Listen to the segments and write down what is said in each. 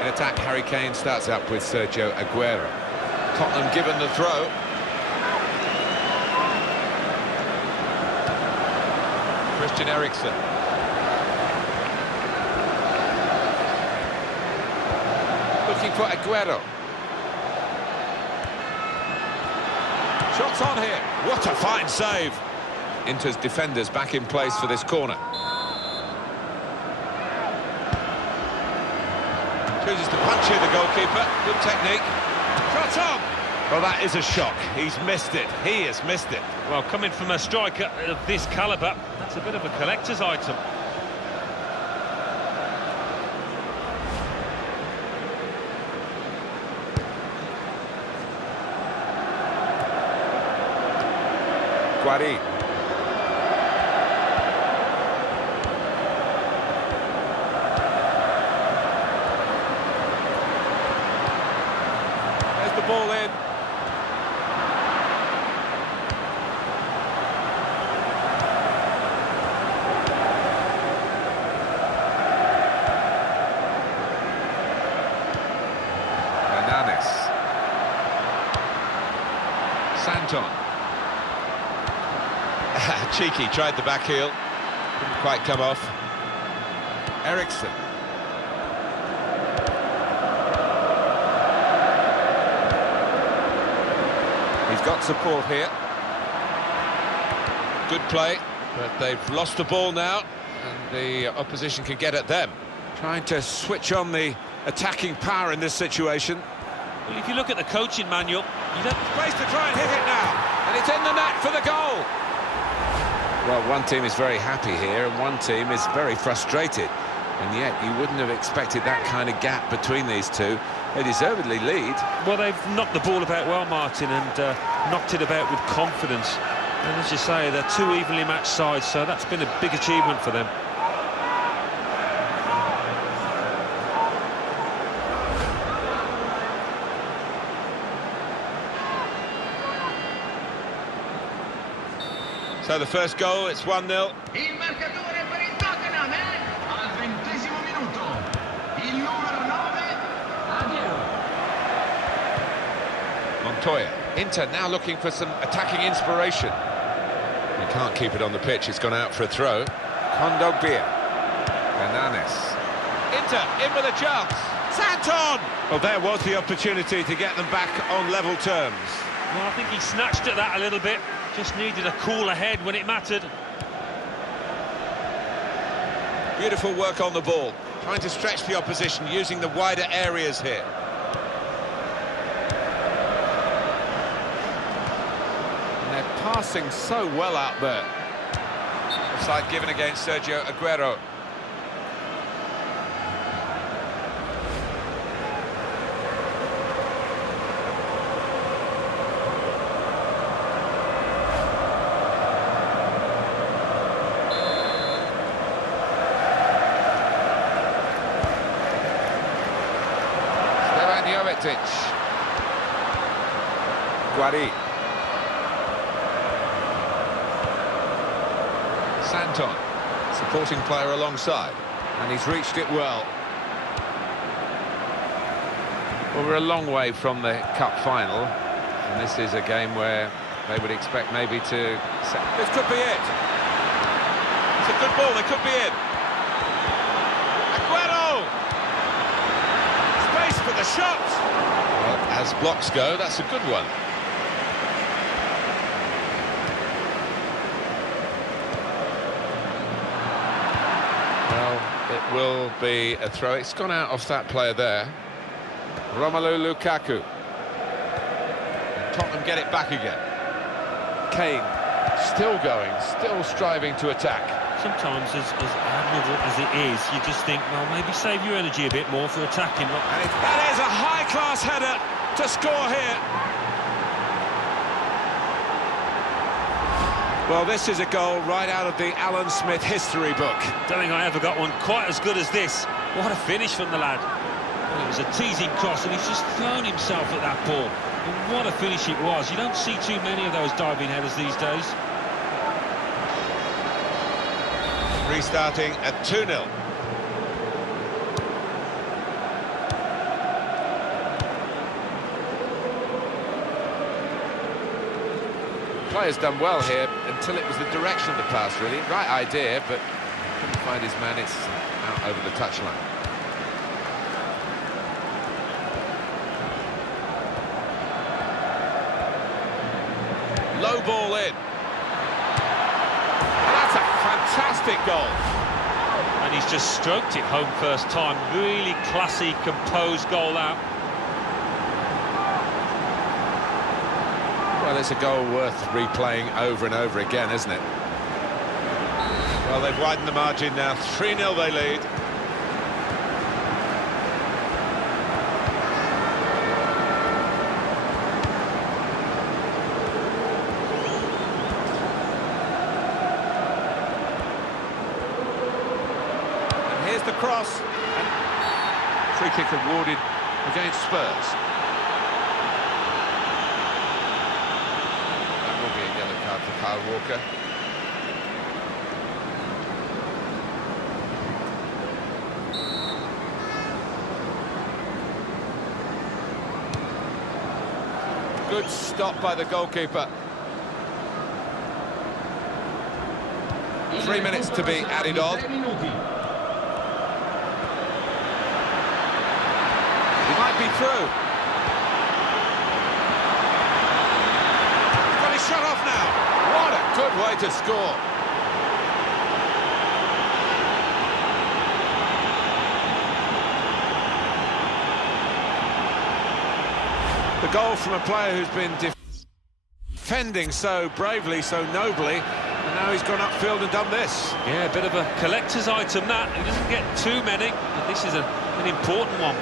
In attack, Harry Kane starts up with Sergio Aguero. Tottenham given the throw. Christian Eriksen. Looking for Aguero. Shots on here. What a fine save. Inter's defenders back in place for this corner. Chooses to punch here, the goalkeeper. Good technique. Shot on! Well, that is a shock. He's missed it. He has missed it. Well, coming from a striker of this calibre, that's a bit of a collector's item. Guari. There's the ball in. Hernandez. Santon. Cheeky, tried the back heel. Didn't quite come off. Eriksen. He's got support here. Good play, but they've lost the ball now, and the opposition can get at them. Trying to switch on the attacking power in this situation. Well, if you look at the coaching manual, you don't... Space to try and hit it now, and it's in the net for the goal. Well, one team is very happy here, and one team is very frustrated. And yet, you wouldn't have expected that kind of gap between these two. They deservedly lead. Well, they've knocked the ball about well, Martin, and knocked it about with confidence. And as you say, they're two evenly matched sides, so that's been a big achievement for them. So the first goal, it's 1-0. Il marcatore per il Tottenham, al 20° minuto. Il numero 9, Aguero. Montoya. Inter now looking for some attacking inspiration. He can't keep it on the pitch, it's gone out for a throw. Kondogbia. Hernandez. Inter in with a chance. Santon! Well, there was the opportunity to get them back on level terms. Well, I think he snatched at that a little bit. Just needed a cooler head when it mattered. Beautiful work on the ball. Trying to stretch the opposition using the wider areas here. And they're passing so well out there. Offside given against Sergio Aguero. Guari. Santon, supporting player alongside, and he's reached it well. Well, we're a long way from the cup final, and this is a game where they would expect maybe to... This could be it. It's a good ball, they could be in. Aguero! Space for the shot! Well, as blocks go, that's a good one. Well, it will be a throw. It's gone out off that player there. Romelu Lukaku. And Tottenham get it back again. Kane, still going, still striving to attack. Sometimes, as admirable as it is, you just think, well, maybe save your energy a bit more for attacking. And that is a high-class header to score here. Well, this is a goal right out of the Alan Smith history book. Don't think I ever got one quite as good as this. What a finish from the lad. Well, it was a teasing cross, and he's just thrown himself at that ball. And what a finish it was. You don't see too many of those diving headers these days. Restarting at 2-0. player's done well here until it was the direction of the pass, really. Right idea, but couldn't find his man. It's out over the touchline. Low ball in. And that's a fantastic goal. And he's just stroked it home first time. Really classy, composed goal out. Well, it's a goal worth replaying over and over again, isn't it? Well, they've widened the margin now. 3-0 they lead. And here's the cross. And free kick awarded against Spurs. For Kyle Walker. Good stop by the goalkeeper. 3 minutes to be added on. He might be through. He's got his shot off now. What a good way to score. The goal from a player who's been defending so bravely, so nobly, and now he's gone upfield and done this. Yeah, a bit of a collector's item that. He doesn't get too many, but this is an important one.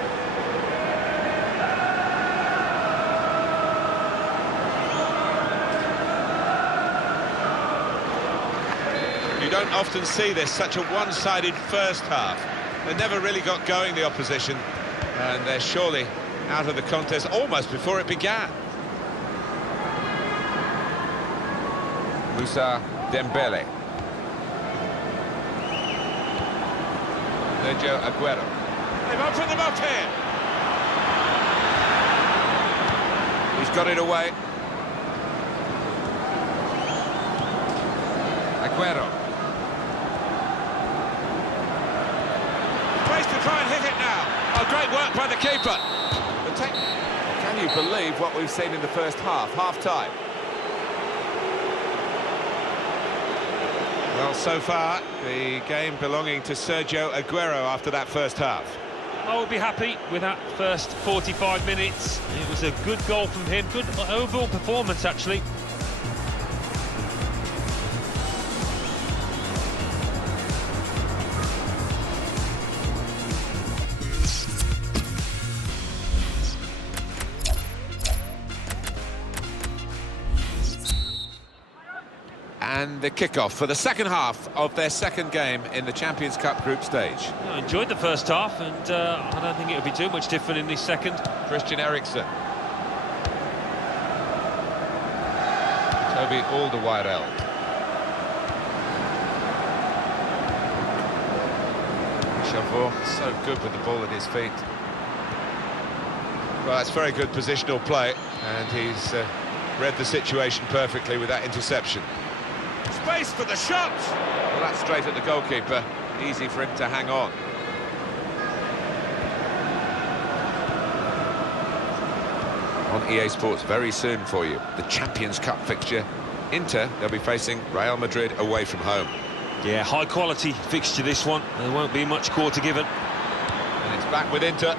You don't often see this, such a one-sided first half. They never really got going, the opposition, and they're surely out of the contest almost before it began. Moussa Dembele. Sergio Aguero. They've opened them up here. He's got it away. Aguero. Place to try and hit it now. Oh, great work by the keeper. Can you believe what we've seen in the first half, half-time? Well, so far, the game belonging to Sergio Aguero after that first half. I will be happy with that first 45 minutes. It was a good goal from him, good overall performance, actually. And the kickoff for the second half of their second game in the Champions Cup group stage. I enjoyed the first half, and I don't think it'll be too much different in this second. Christian Eriksen. Toby Alderweireld. Chavot, so good with the ball at his feet. Well, that's very good positional play, and he's read the situation perfectly with that interception. Space for the shot! Well, that's straight at the goalkeeper. Easy for him to hang on. On EA Sports very soon for you, the Champions Cup fixture. Inter, they'll be facing Real Madrid away from home. Yeah, high-quality fixture, this one. There won't be much quarter given. And it's back with Inter.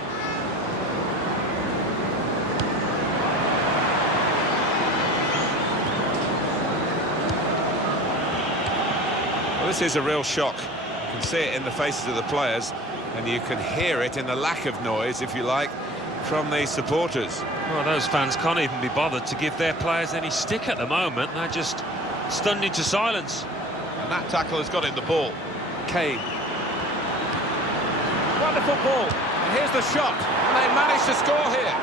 Well, this is a real shock. You can see it in the faces of the players, and you can hear it in the lack of noise, if you like, from the supporters. Well, those fans can't even be bothered to give their players any stick at the moment. They're just stunned into silence. And that tackle has got in the ball. Kane. Wonderful ball. And here's the shot. And they managed to score here.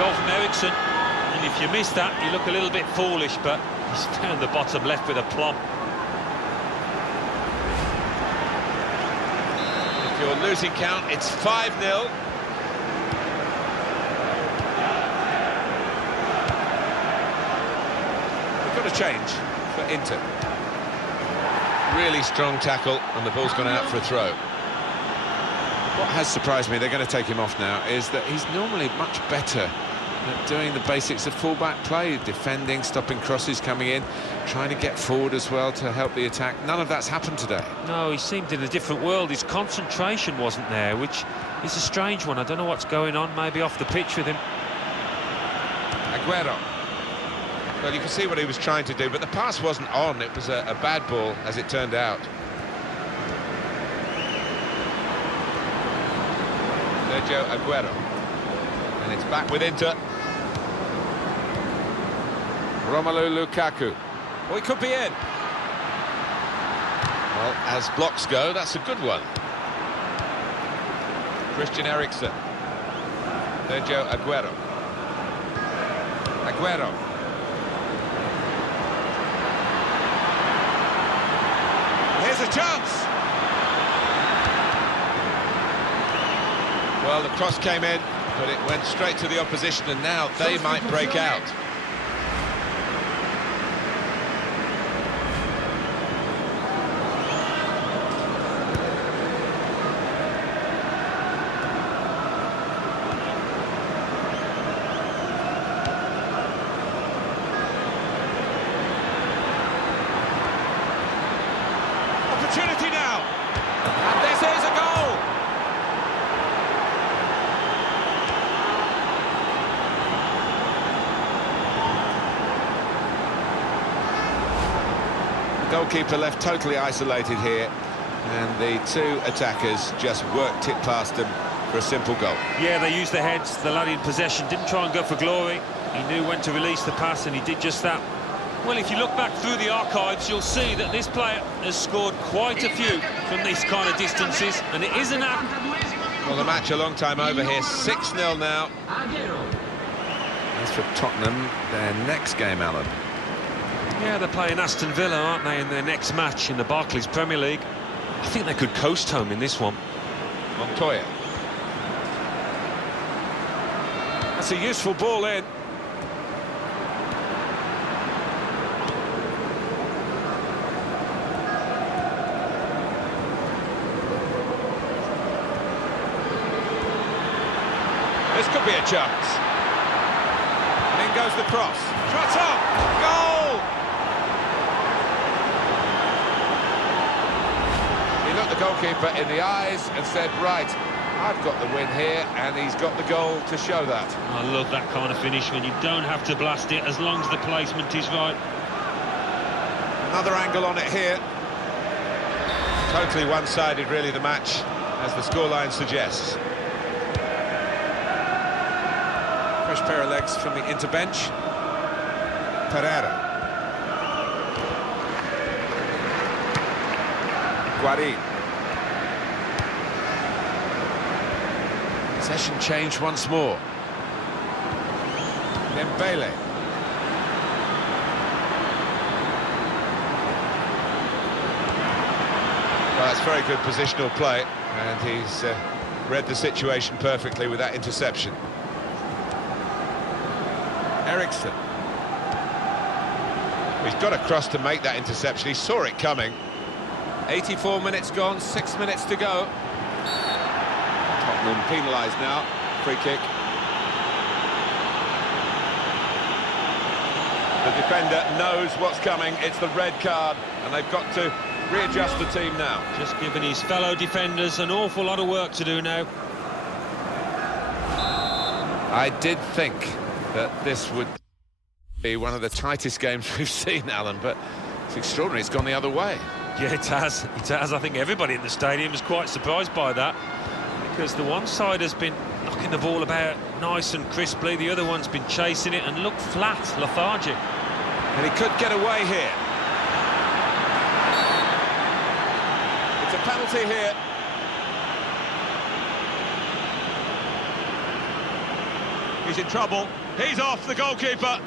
Goal from Eriksen. And if you miss that, you look a little bit foolish, but he's found the bottom left with aplomb. If you're losing count, it's 5-0. a change for Inter. Really strong tackle, and the ball's gone out for a throw. What has surprised me, they're going to take him off now, is that he's normally much better at doing the basics of full-back play, defending, stopping crosses coming in, trying to get forward as well to help the attack. None of that's happened today. No, he seemed in a different world. His concentration wasn't there, which is a strange one. I don't know what's going on, maybe off the pitch with him. Aguero. Well, you can see what he was trying to do, but the pass wasn't on. It was a bad ball, as it turned out. Sergio Aguero. And it's back with Inter. Romelu Lukaku. Oh, he could be in. Well, as blocks go, that's a good one. Christian Eriksen. Sergio Aguero. Aguero. Here's a chance. Well, the cross came in, but it went straight to the opposition, and now they might break out. Opportunity now, and this is a goal. The goalkeeper left totally isolated here, and the two attackers just worked it past them for a simple goal. Yeah, they used their heads. The lad in possession didn't try and go for glory. He knew when to release the pass, and he did just that. Well, if you look back through the archives, you'll see that this player has scored quite a few from these kind of distances, and it isn't that. Well, the match a long time over here, 6-0 now. As for Tottenham, their next game, Alan. Yeah, they're playing Aston Villa, aren't they, in their next match in the Barclays Premier League. I think they could coast home in this one. Montoya. That's a useful ball in. This could be a chance. And in goes the cross. Shot on! Goal! He looked the goalkeeper in the eyes and said, right, I've got the win here, and he's got the goal to show that. I love that kind of finish when you don't have to blast it as long as the placement is right. Another angle on it here. Totally one-sided, really, the match, as the scoreline suggests. Fresh pair of legs from the Inter bench. Pereira. Guarin. Possession change once more. Dembele. Well, that's very good positional play, and he's read the situation perfectly with that interception. Eriksen. He's got a cross to make that interception. He saw it coming. 84 minutes gone, 6 minutes to go. Tottenham penalised now. Free kick. The defender knows what's coming. It's the red card, and they've got to readjust the team now. Just giving his fellow defenders an awful lot of work to do now. I did think that this would be one of the tightest games we've seen, Alan, but it's extraordinary. It's gone the other way. Yeah, it has. It has. I think everybody in the stadium is quite surprised by that, because the one side has been knocking the ball about nice and crisply, the other one's been chasing it and looked flat, lethargic. And he could get away here. It's a penalty here. He's in trouble. He's off, the goalkeeper.